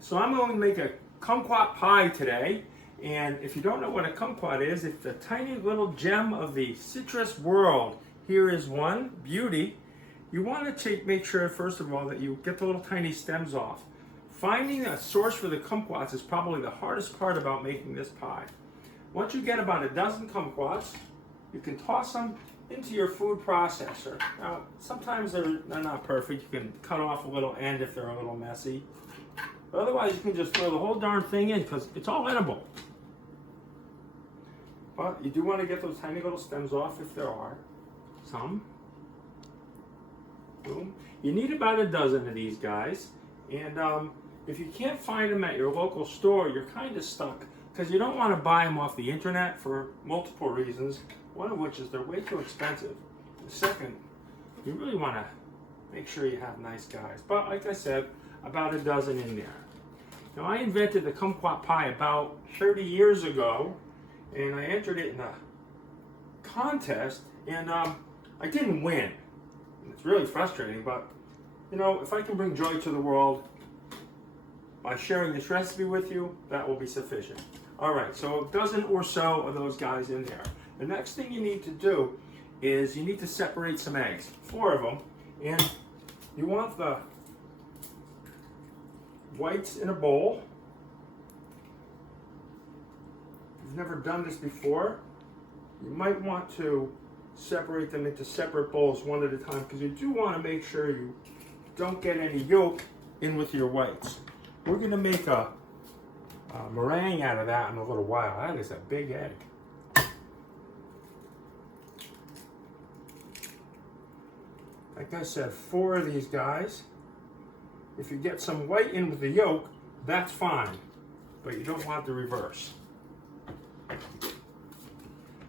So I'm going to make a kumquat pie today, and if you don't know what a kumquat is, it's a tiny little gem of the citrus world. Here is one, beauty. You want to make sure, first of all, that you get the little tiny stems off. Finding a source for the kumquats is probably the hardest part about making this pie. Once you get about a dozen kumquats, you can toss them into your food processor. Now, sometimes they're not perfect. You can cut off a little end if they're a little messy. But otherwise, you can just throw the whole darn thing in because it's all edible. But you do want to get those tiny little stems off if there are some. Boom. You need about a dozen of these guys. And if you can't find them at your local store, you're kind of stuck because you don't want to buy them off the internet for multiple reasons. One of which is they're way too expensive. The second, you really want to make sure you have nice guys. But like I said, about a dozen in there. Now I invented the kumquat pie about 30 years ago, and I entered it in a contest, and I didn't win. It's really frustrating, but you know, if I can bring joy to the world by sharing this recipe with you, that will be sufficient. All right, so a dozen or so of those guys in there. The next thing you need to do is you need to separate some eggs, 4 of them, and you want the whites in a bowl. If you've never done this before, you might want to separate them into separate bowls one at a time because you do want to make sure you don't get any yolk in with your whites. We're going to make a meringue out of that in a little while. That is a big egg. Like I said, 4 of these guys. If you get some white in with the yolk, that's fine, but you don't want the reverse.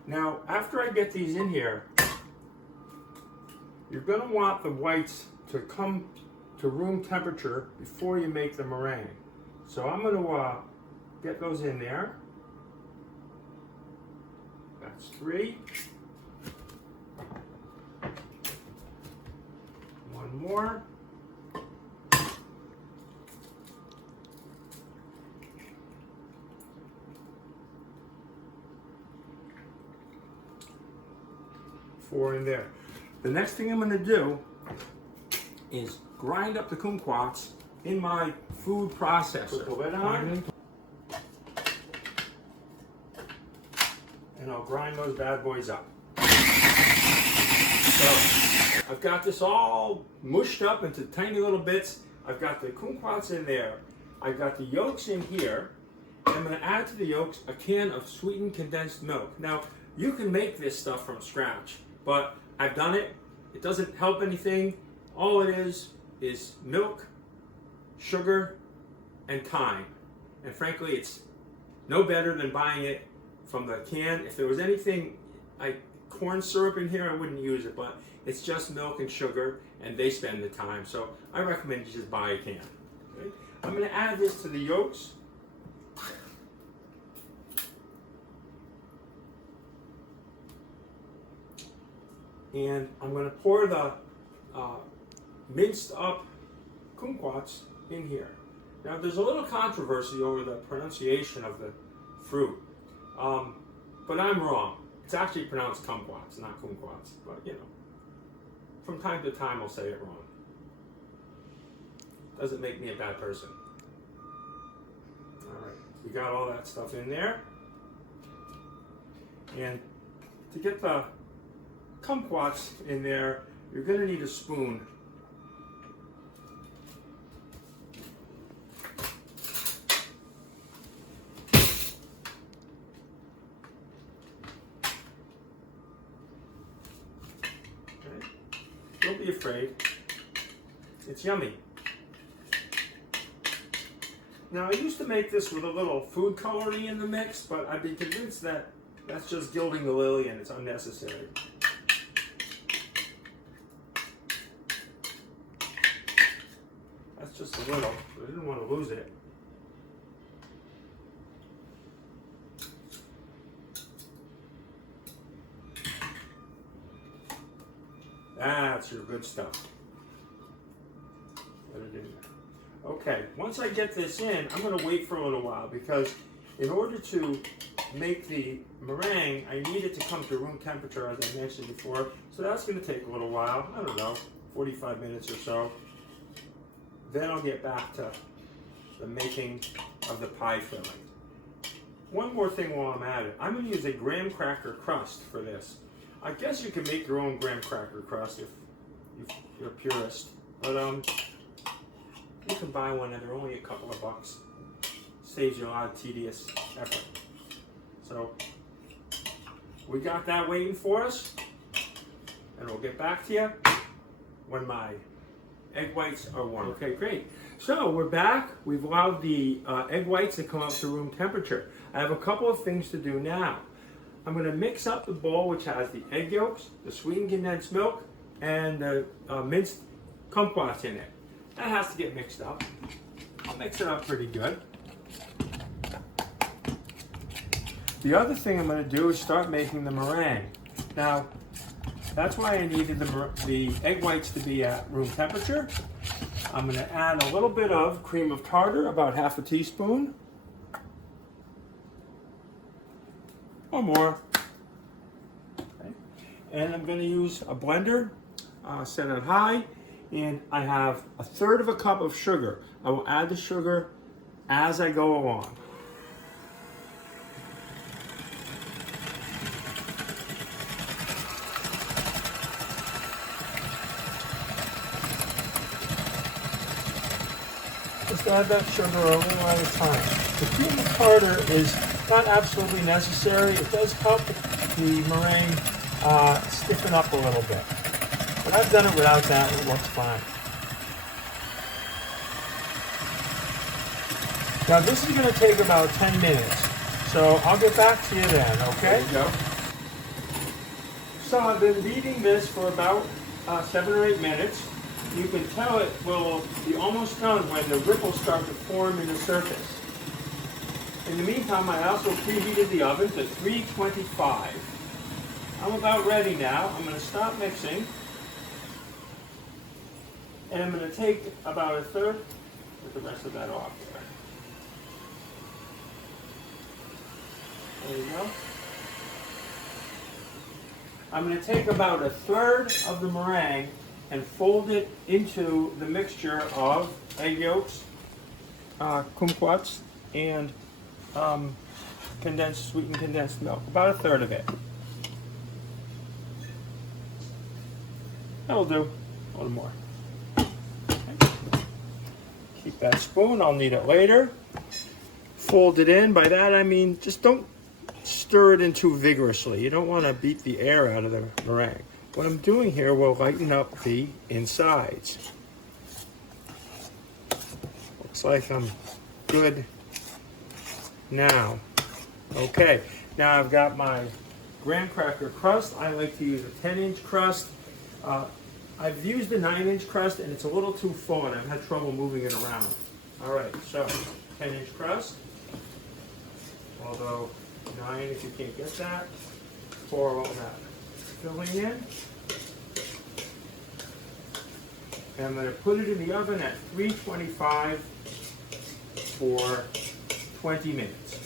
Now, after I get these in here, you're going to want the whites to come to room temperature before you make the meringue. So I'm going to get those in there. That's 3. One more. Four in there. The next thing I'm going to do is grind up the kumquats in my food processor. Put the lid on. And I'll grind those bad boys up. So I've got this all mushed up into tiny little bits. I've got the kumquats in there. I've got the yolks in here. And I'm going to add to the yolks a can of sweetened condensed milk. Now, you can make this stuff from scratch, but I've done it. It doesn't help anything. All it is milk, sugar, and thyme. And frankly, it's no better than buying it from the can. If there was anything like corn syrup in here, I wouldn't use it, but it's just milk and sugar, and they spend the time. So I recommend you just buy a can. Okay? I'm going to add this to the yolks. And I'm going to pour the minced up kumquats in here. Now there's a little controversy over the pronunciation of the fruit, but I'm wrong. It's actually pronounced kumquats, not kumquats, but you know, from time to time I'll say it wrong. Doesn't make me a bad person. All right, we got all that stuff in there. And to get the kumquats in there, you're going to need a spoon. Okay. Don't be afraid. It's yummy. Now, I used to make this with a little food coloring in the mix, but I've been convinced that that's just gilding the lily and it's unnecessary. That's just a little, but I didn't want to lose it. That's your good stuff. Put it in there. Okay, once I get this in, I'm going to wait for a little while because in order to make the meringue, I need it to come to room temperature, as I mentioned before. So that's going to take a little while. I don't know, 45 minutes or so. Then I'll get back to the making of the pie filling. One more thing while I'm at it. I'm going to use a graham cracker crust for this. I guess you can make your own graham cracker crust if you're a purist. But you can buy one and they're only a couple of bucks. Saves you a lot of tedious effort. So we got that waiting for us, and we'll get back to you when my egg whites are warm. Okay, great. So we're back. We've allowed the egg whites to come up to room temperature. I have a couple of things to do now. I'm going to mix up the bowl which has the egg yolks, the sweetened condensed milk, and the minced kumquats in it. That has to get mixed up. I'll mix it up pretty good. The other thing I'm going to do is start making the meringue. Now, that's why I needed the egg whites to be at room temperature. I'm going to add a little bit of cream of tartar, about half a teaspoon. Or more. Okay. And I'm going to use a blender, set it high, and I have 1/3 of a cup of sugar. I will add the sugar as I go along. Just add that sugar a little at a time. The cream of tartar is not absolutely necessary. It does help the meringue stiffen up a little bit. But I've done it without that and it works fine. Now this is going to take about 10 minutes. So I'll get back to you then, okay? There you go. So I've been beating this for about 7 or 8 minutes. You can tell it will be almost done when the ripples start to form in the surface. In the meantime, I also preheated the oven to 325. I'm about ready now. I'm going to stop mixing. And I'm going to take about 1/3 with the rest of that off there. There you go. I'm going to take about 1/3 of the meringue and fold it into the mixture of egg yolks, kumquats, and sweetened condensed milk. About 1/3 of it. That'll do. A little more. Okay. Keep that spoon. I'll need it later. Fold it in. By that I mean just don't stir it in too vigorously. You don't want to beat the air out of the meringue. What I'm doing here will lighten up the insides. Looks like I'm good now. Okay, now I've got my graham cracker crust. I like to use a 10-inch crust. I've used a 9-inch crust and it's a little too full and I've had trouble moving it around. All right, so 10-inch crust. Although 9 if you can't get that. Pour all that filling in. And I'm going to put it in the oven at 325 for 20 minutes.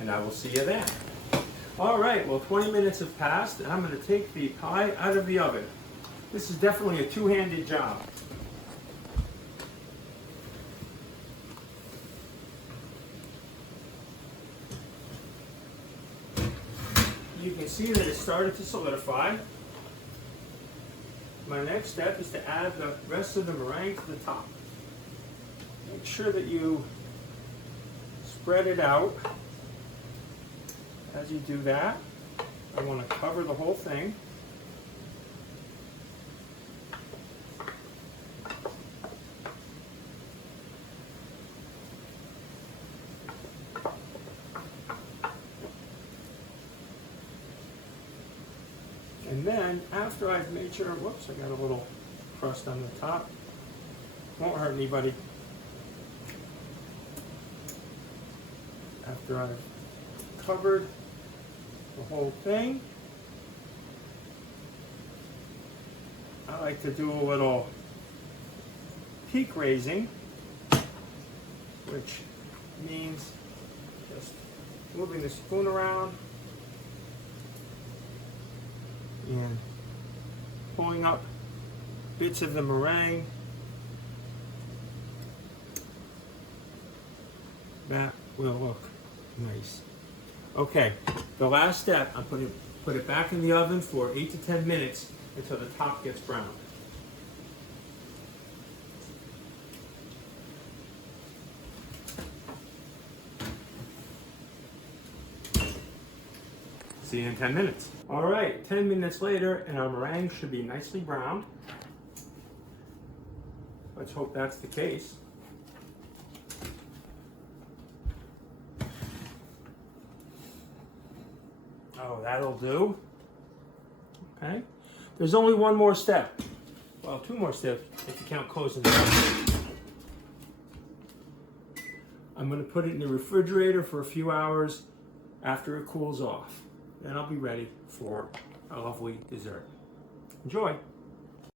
And I will see you then. All right, well 20 minutes have passed and I'm going to take the pie out of the oven. This is definitely a two-handed job. You can see that it started to solidify. My next step is to add the rest of the meringue to the top. Make sure that you spread it out. As you do that, I want to cover the whole thing. And then, after I've made sure, whoops, I got a little crust on the top. Won't hurt anybody. After I've covered the whole thing, I like to do a little peak raising, which means just moving the spoon around and pulling up bits of the meringue. That will look nice. Okay, the last step, I'm going to put it back in the oven for 8 to 10 minutes until the top gets brown. See you in 10 minutes. All right, 10 minutes later, and our meringue should be nicely browned. Let's hope that's the case. Oh, that'll do. Okay. There's only one more step. Well, two more steps if you count closing the oven. I'm going to put it in the refrigerator for a few hours after it cools off. Then I'll be ready for a lovely dessert. Enjoy.